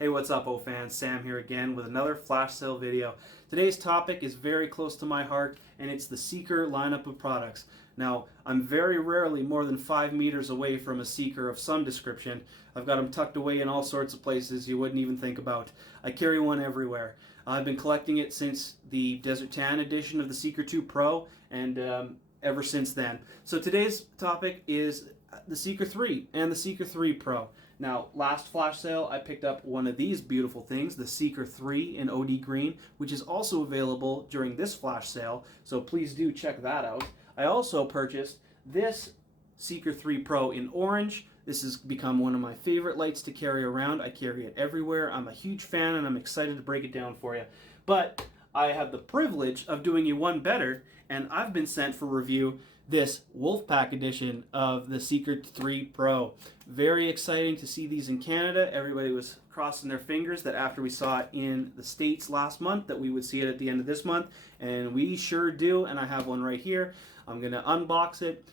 Hey, what's up, fans? Sam here again with another flash sale video. Today's topic is very close to my heart, and it's the Seeker lineup of products. Now, I'm very rarely more than 5 meters away from a Seeker of some description. I've got them tucked away in all sorts of places you wouldn't even think about. I carry one everywhere. I've been collecting it since the Desert Tan edition of the Seeker 2 Pro, and ever since then. So today's topic is the Seeker 3 and the Seeker 3 Pro. Now, last flash sale, I picked up one of these beautiful things, the Seeker 3 in OD Green, which is also available during this flash sale, so please do check that out. I also purchased this Seeker 3 Pro in orange. This has become one of my favorite lights to carry around. I carry it everywhere. I'm a huge fan, and I'm excited to break it down for you. But I have the privilege of doing you one better, and I've been sent for review this Wolfpack edition of the Seeker 3 Pro. Very exciting to see these in Canada. Everybody was crossing their fingers that after we saw it in the States last month that we would see it at the end of this month, and we sure do, and I have one right here. I'm going to unbox it,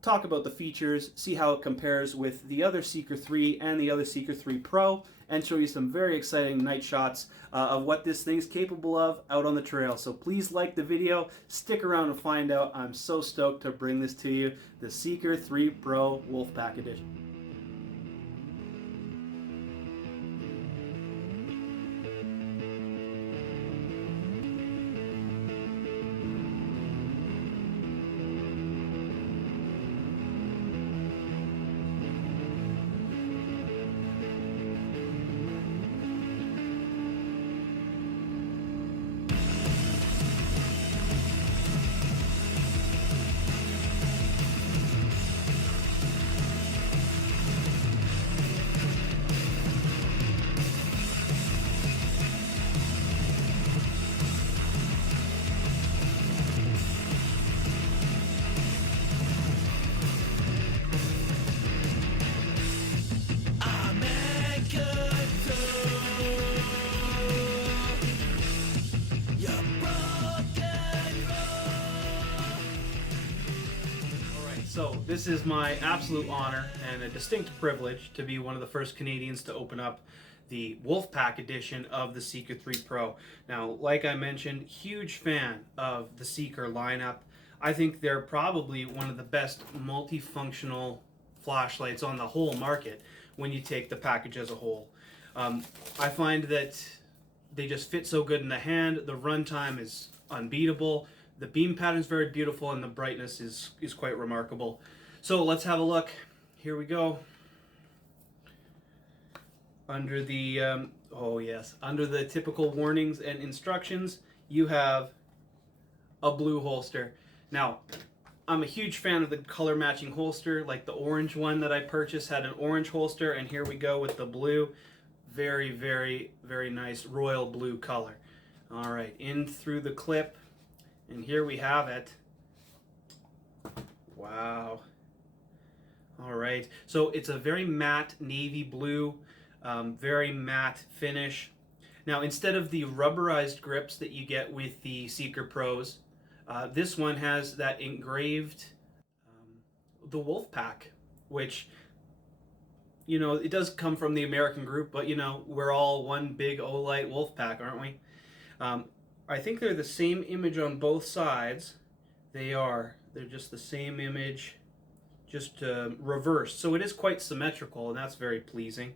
talk about the features, see how it compares with the other Seeker 3 and the other Seeker 3 Pro, and show you some very exciting night shots of what this thing's capable of out on the trail. So please like the video, stick around and find out. I'm so stoked to bring this to you, the Seeker 3 Pro Wolfpack Edition. So this is my absolute honor and a distinct privilege to be one of the first Canadians to open up the Wolfpack edition of the Seeker 3 Pro. Now, like I mentioned, huge fan of the Seeker lineup. I think they're probably one of the best multifunctional flashlights on the whole market when you take the package as a whole. I find that they just fit so good in the hand. The runtime is unbeatable. The beam pattern is very beautiful, and the brightness is quite remarkable. So let's have a look. Here we go. Under the under the typical warnings and instructions, you have a blue holster. Now, I'm a huge fan of the color matching holster. Like the orange one that I purchased had an orange holster, and here we go with the blue. Very, very, very nice royal blue color. All right, in through the clip. And here we have it. Wow. All right. So it's a very matte navy blue, very matte finish. Now, instead of the rubberized grips that you get with the Seeker Pros, this one has that engraved, the Wolfpack, which, you know, it does come from the American group, but, you know, we're all one big Olight Wolfpack, aren't we? I think they're the same image on both sides. They're just the same image, just reversed. So it is quite symmetrical, and that's very pleasing.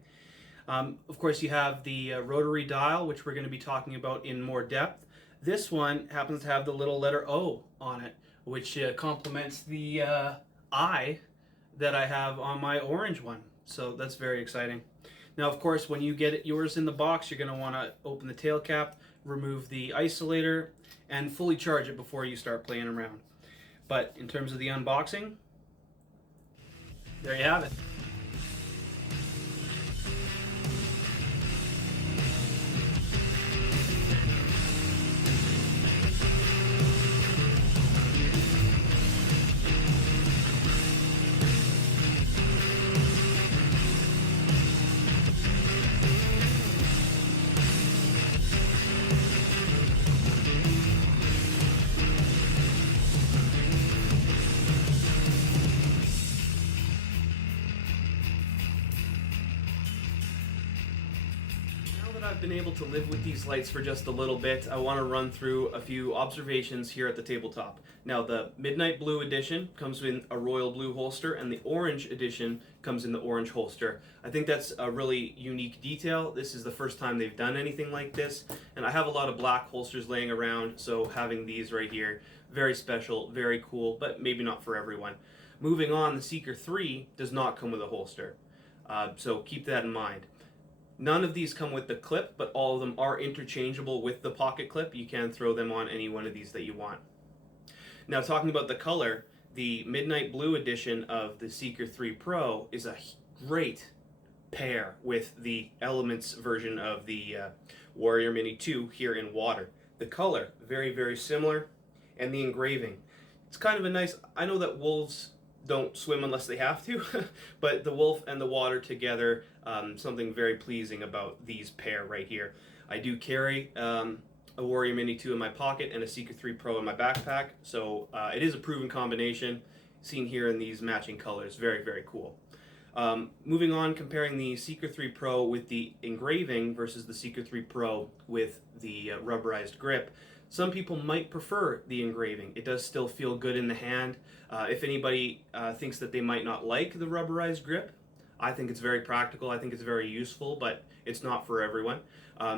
Of course, you have the rotary dial, which we're going to be talking about in more depth. This one happens to have the little letter O on it, which complements the I that I have on my orange one. So that's very exciting. Now, of course, when you get yours in the box, you're going to want to open the tail cap, remove the isolator, and fully charge it before you start playing around. But in terms of the unboxing, there you have it. I've been able to live with these lights for just a little bit, I want to run through a few observations here at the tabletop. Now, the Midnight Blue edition comes in a royal blue holster, and the orange edition comes in the orange holster. I think that's a really unique detail. This is the first time they've done anything like this, and I have a lot of black holsters laying around, so having these right here, very special, very cool, but maybe not for everyone. Moving on, the Seeker 3 does not come with a holster, so keep that in mind. None of these come with the clip, but all of them are interchangeable with the pocket clip. You can throw them on any one of these that you want. Now, talking about the color, the Midnight Blue edition of the Seeker 3 Pro is a great pair with the Elements version of the Warrior Mini 2 here in water. The color, very, very similar, and the engraving. It's kind of a nice, I know that wolves don't swim unless they have to, but the wolf and the water together, something very pleasing about these pair right here. I do carry a Warrior Mini 2 in my pocket and a Seeker 3 Pro in my backpack, so it is a proven combination, seen here in these matching colors. Very, very cool. Moving on, comparing the Seeker 3 Pro with the engraving versus the Seeker 3 Pro with the rubberized grip. Some people might prefer the engraving. It does still feel good in the hand. If anybody thinks that they might not like the rubberized grip, I think it's very practical. I think it's very useful, but it's not for everyone.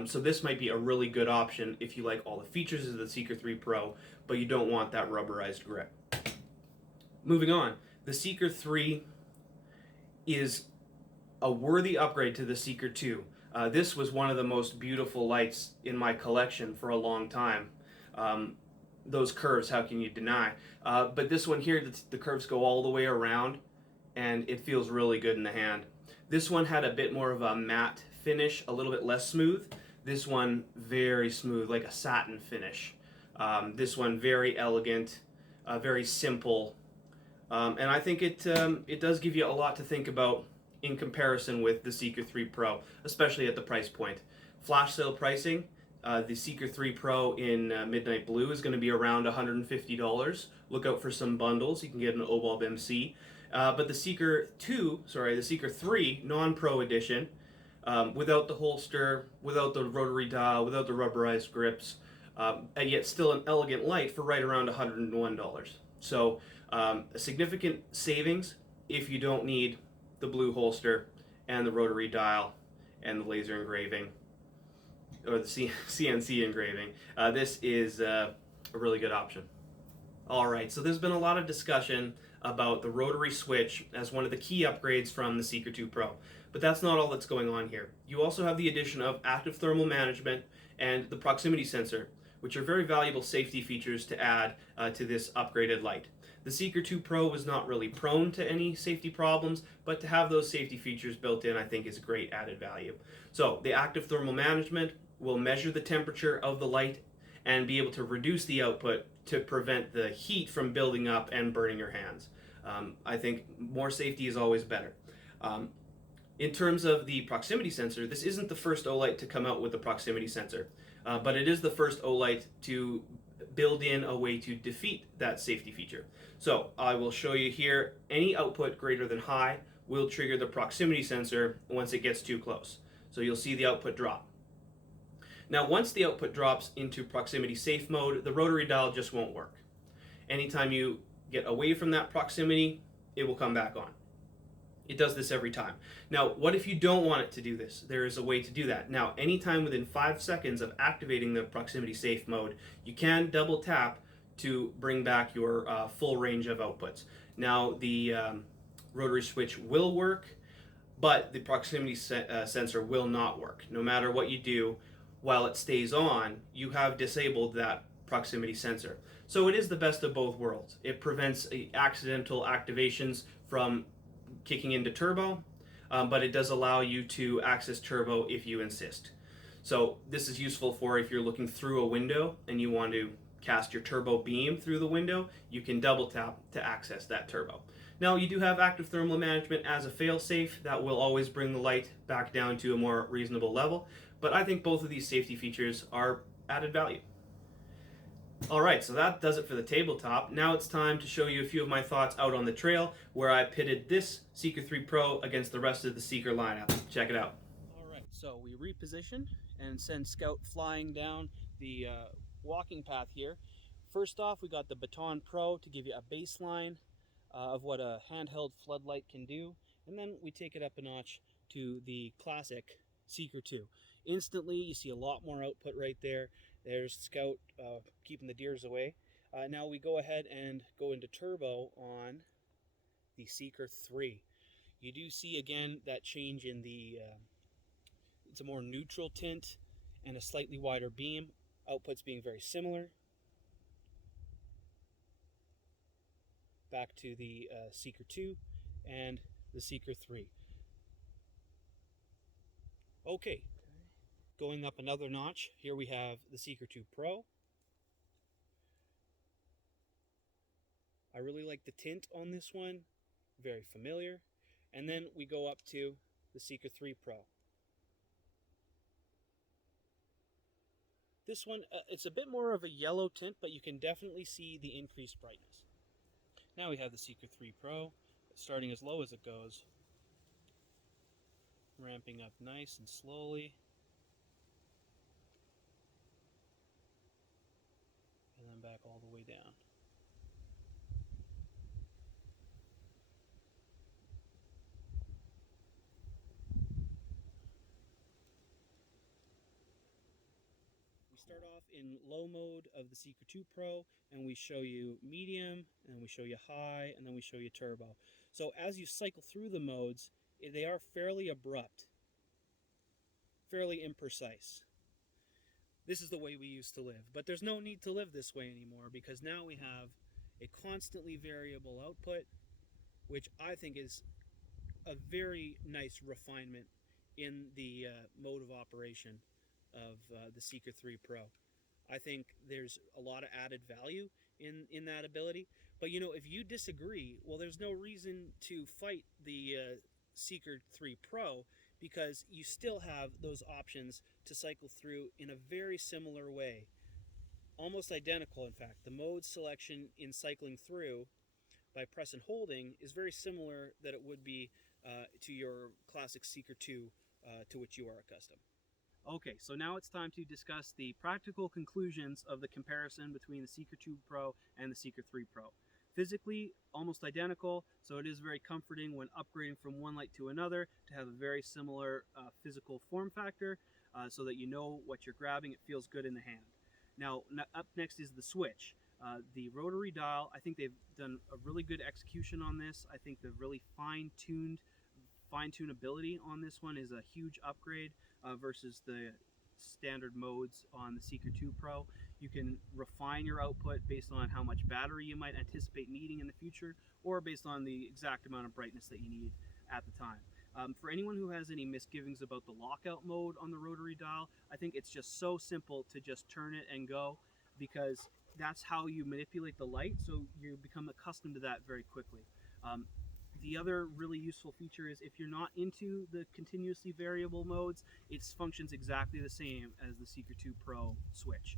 So this might be a really good option if you like all the features of the Seeker 3 Pro, but you don't want that rubberized grip. Moving on, the Seeker 3 is a worthy upgrade to the Seeker 2. This was one of the most beautiful lights in my collection for a long time. Those curves, how can you deny? But this one here, the curves go all the way around, and it feels really good in the hand. This one had a bit more of a matte finish, a little bit less smooth. This one, very smooth, like a satin finish. This one, very elegant, very simple. And I think it does give you a lot to think about in comparison with the Seeker 3 Pro, especially at the price point. Flash sale pricing, the Seeker 3 Pro in Midnight Blue is going to be around $150. Look out for some bundles. You can get an Obulb MC. But the Seeker 3 non-Pro edition, without the holster, without the rotary dial, without the rubberized grips, and yet still an elegant light for right around $101. So a significant savings if you don't need the blue holster and the rotary dial and the laser engraving or the CNC engraving. This is a really good option. Alright, so there's been a lot of discussion about the rotary switch as one of the key upgrades from the Seeker 2 Pro. But that's not all that's going on here. You also have the addition of active thermal management and the proximity sensor, which are very valuable safety features to add to this upgraded light. The Seeker 2 Pro was not really prone to any safety problems, but to have those safety features built in, I think, is a great added value. So the active thermal management will measure the temperature of the light and be able to reduce the output to prevent the heat from building up and burning your hands. I think more safety is always better. In terms of the proximity sensor, this isn't the first Olight to come out with a proximity sensor, but it is the first Olight to build in a way to defeat that safety feature. So I will show you here, any output greater than high will trigger the proximity sensor once it gets too close. So you'll see the output drop. Now once the output drops into proximity safe mode, the rotary dial just won't work. Anytime you get away from that proximity, it will come back on. It does this every time. Now, what if you don't want it to do this? There is a way to do that. Now, anytime within 5 seconds of activating the proximity safe mode, you can double tap to bring back your full range of outputs. Now, the rotary switch will work, but the proximity sensor will not work. No matter what you do, while it stays on, you have disabled that proximity sensor. So it is the best of both worlds. It prevents accidental activations from kicking into turbo, but it does allow you to access turbo if you insist. So this is useful for if you're looking through a window and you want to cast your turbo beam through the window, you can double tap to access that turbo. Now you do have active thermal management as a fail-safe that will always bring the light back down to a more reasonable level, but I think both of these safety features are added value. Alright, so that does it for the tabletop. Now it's time to show you a few of my thoughts out on the trail where I pitted this Seeker 3 Pro against the rest of the Seeker lineup. Check it out. So we reposition and send Scout flying down the walking path here. First off, we got the Baton Pro to give you a baseline of what a handheld floodlight can do, and then we take it up a notch to the classic Seeker 2. Instantly, you see a lot more output right there. There's Scout keeping the deers away. Now we go ahead and go into turbo on the Seeker 3. You do see again that change in the it's a more neutral tint and a slightly wider beam, outputs being very similar. Back to the Seeker 2 and the Seeker 3. Okay, going up another notch, here we have the Seeker 2 Pro. I really like the tint on this one, very familiar. And then we go up to the Seeker 3 Pro. This one, it's a bit more of a yellow tint, but you can definitely see the increased brightness. Now we have the Seeker 3 Pro, starting as low as it goes, ramping up nice and slowly, and then back all the way down. We start off in low mode of the Seeker 2 Pro, and we show you medium, and then we show you high, and then we show you turbo. So as you cycle through the modes, they are fairly abrupt, fairly imprecise. This is the way we used to live, but there's no need to live this way anymore, because now we have a constantly variable output, which I think is a very nice refinement in the mode of operation of the Seeker 3 Pro. I think there's a lot of added value in that ability. But you know, if you disagree, well, there's no reason to fight the Seeker 3 Pro, because you still have those options to cycle through in a very similar way. Almost identical, in fact. The mode selection in cycling through by press and holding is very similar that it would be to your classic Seeker 2 to which you are accustomed. Okay, so now it's time to discuss the practical conclusions of the comparison between the Seeker 2 Pro and the Seeker 3 Pro. Physically, almost identical, so it is very comforting when upgrading from one light to another to have a very similar physical form factor so that you know what you're grabbing. It feels good in the hand. Now, up next is the switch. The rotary dial, I think they've done a really good execution on this. I think they've really fine-tunability on this one is a huge upgrade versus the standard modes on the Seeker 2 Pro. You can refine your output based on how much battery you might anticipate needing in the future, or based on the exact amount of brightness that you need at the time. For anyone who has any misgivings about the lockout mode on the rotary dial, I think it's just so simple to just turn it and go, because that's how you manipulate the light, so you become accustomed to that very quickly. The other really useful feature is if you're not into the continuously variable modes, it functions exactly the same as the Seeker 2 Pro switch.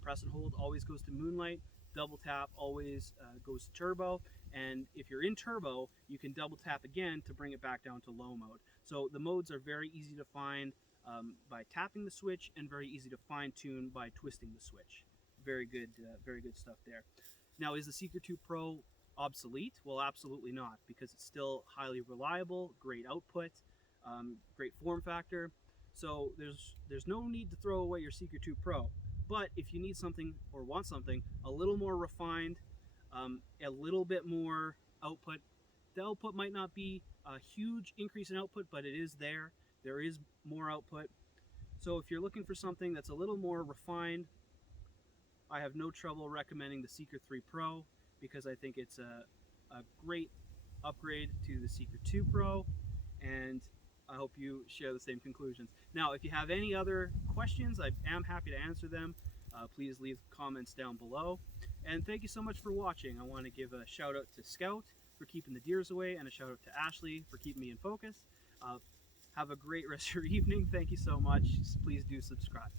Press and hold always goes to moonlight, double tap always goes to turbo, and if you're in turbo, you can double tap again to bring it back down to low mode. So the modes are very easy to find by tapping the switch, and very easy to fine tune by twisting the switch. Very good stuff there. Now, is the Seeker 2 Pro obsolete? Well, absolutely not, because it's still highly reliable, great output, great form factor. So there's no need to throw away your Seeker 2 Pro. But if you need something or want something a little more refined, a little bit more output, the output might not be a huge increase in output, but it is there. There is more output. So if you're looking for something that's a little more refined, I have no trouble recommending the Seeker 3 Pro, because I think it's a great upgrade to the Seeker 2 Pro, and I hope you share the same conclusions. Now, if you have any other questions, I am happy to answer them. Please leave comments down below. And thank you so much for watching. I want to give a shout out to Scout for keeping the deers away, and a shout out to Ashley for keeping me in focus. Have a great rest of your evening. Thank you so much. Please do subscribe.